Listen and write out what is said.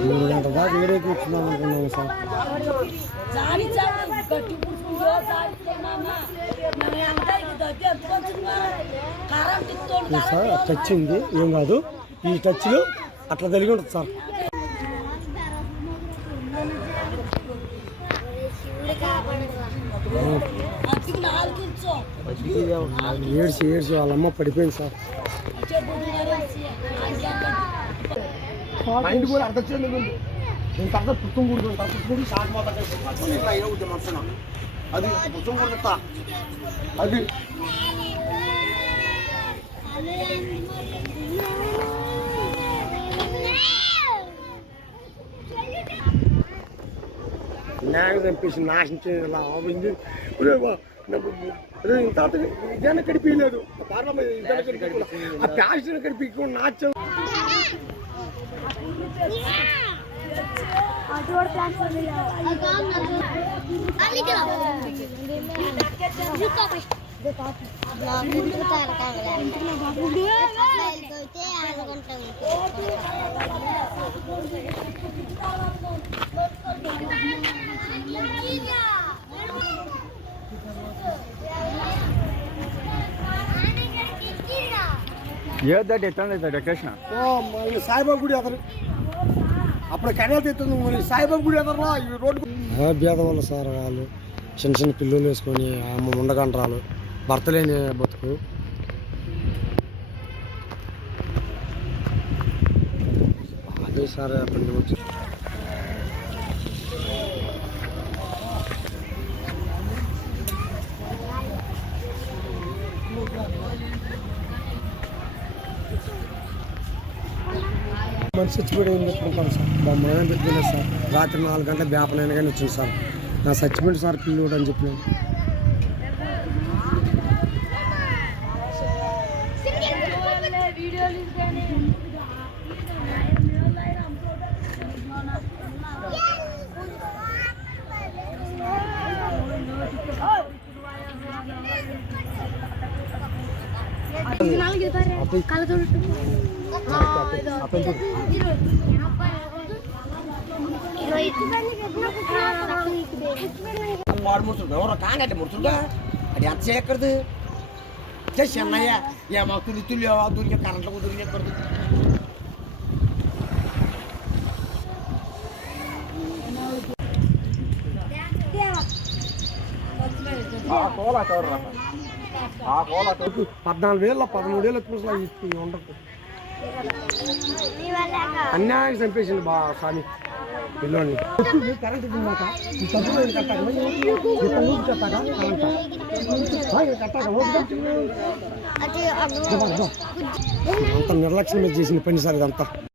మూడు గంటల దాకా కూర్చున్నాం సార్ టచ్ ఉంది ఏం కాదు ఈ టచ్లో అట్లా తెలిగి ఉంటుంది సార్ ఏడ్చి ఏడ్చి వాళ్ళ అమ్మ పడిపోయింది సార్. మైండ్ కూడా అర్థం చేయలేదు. నేను తర్వాత పుత్తం కూడుతుంది తగ్గుతుంది షాక్ మాత్రం ఇట్లా అయినా ఉంది మనసున అది పుత్తం కూడుతా అది. నాకు చంపేసి నాశించి ఇలా తాత ఇదైనా కడిపించలేదు పార్లమెంట్ ఇదైనా ఆ ప్యాషన్ కడిపించుకుని నాచం ఏదంటే ఎట్లా డెకరేషన్ సాయిబాబా గుడి అతను అప్పుడు తెస్తుంది మరి సాయిబాబా గుడి అతను ఈ రోడ్డు భేదం వల్ల సార్ వాళ్ళు చిన్న చిన్న పిల్లలు వేసుకొని అమ్మ ఉండకంటారు భర్త లేని బతుకు. అదే సార్ అప్పటి నుంచి మనిషి చచ్చిపోయి ఏం పెట్టుకుంటాను సార్ బొమ్మనే పెట్టుకోలేదు సార్ రాత్రి నాలుగు గంటల వేపనైనా కానీ వచ్చింది సార్ నా చచ్చిపోయింది సార్ పిల్లలు అని చెప్పిన వాడు ముడుచుడు ఎవరో కానట్టు ముడుచుడా అది ఎంత చేయక్కర్దు చేసి అన్నయ్య ఏమో తులి తులి దూరికే కరెంట్లకు దూరికెక్కర్దు పద్నాలుగు వేల పదమూడు వేలు ఎక్కువ ఉండదు అన్యాయం చంపేసింది బా స్వామి పిల్లోని కరెంట్ తిన్నాక ఈ తప్పులో కట్టాక కట్టాక కరెంట్ కట్టాక అంత నిర్లక్ష్యం చేసిన పని సార్ ఇదంతా.